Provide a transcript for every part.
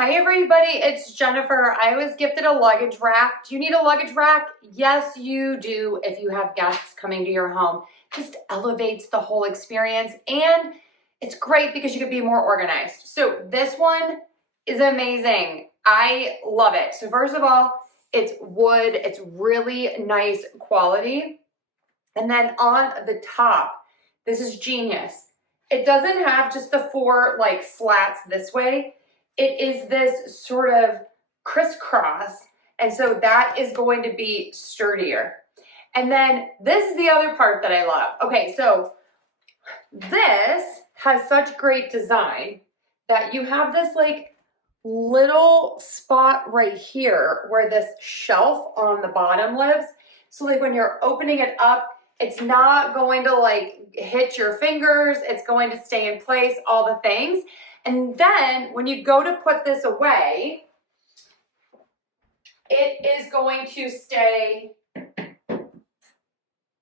Hi everybody, it's Jennifer. I was gifted a luggage rack. Do you need a luggage rack? Yes, you do if you have guests coming to your home. Just elevates the whole experience and it's great because you can be more organized. So this one is amazing. I love it. So first of all, it's wood. It's really nice quality. And then on the top, this is genius. It doesn't have just the four like slats this way. It is this sort of crisscross. And so that is going to be sturdier. And then this is the other part that I love. Okay, so this has such great design that you have this like little spot right here where this shelf on the bottom lives. So like when you're opening it up, it's not going to like hit your fingers. It's going to stay in place, all the things. And then when you go to put this away, it is going to stay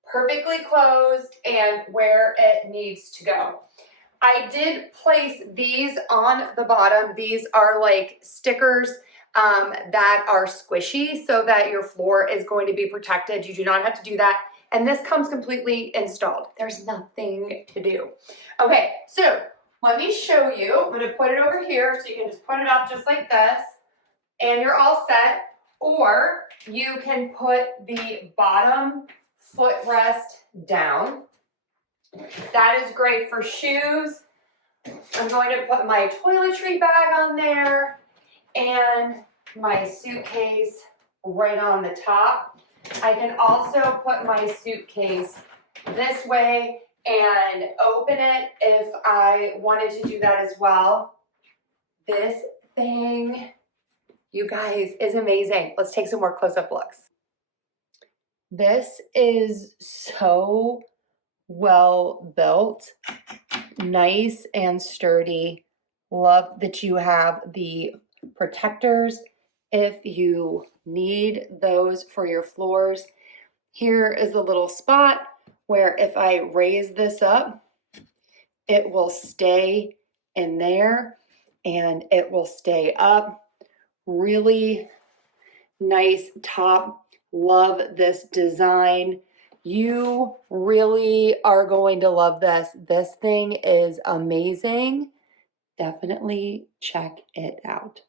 perfectly closed and where it needs to go. I did place these on the bottom. These are like stickers that are squishy so that your floor is going to be protected. You do not have to do that. And this comes completely installed. There's nothing to do. Okay, so let me show you. I'm going to put it over here so you can just put it up just like this and you're all set. Or you can put the bottom footrest down. That is great for shoes. I'm going to put my toiletry bag on there and my suitcase right on the top. I can also put my suitcase this way and open it if I wanted to do that as well. This thing, you guys, is amazing. Let's take some more close-up looks. This is so well built, nice and sturdy. Love that you have the protectors if you need those for your floors. Here is a little spot where if I raise this up, it will stay in there and it will stay up. Really nice top. Love this design. You really are going to love this. This thing is amazing. Definitely check it out.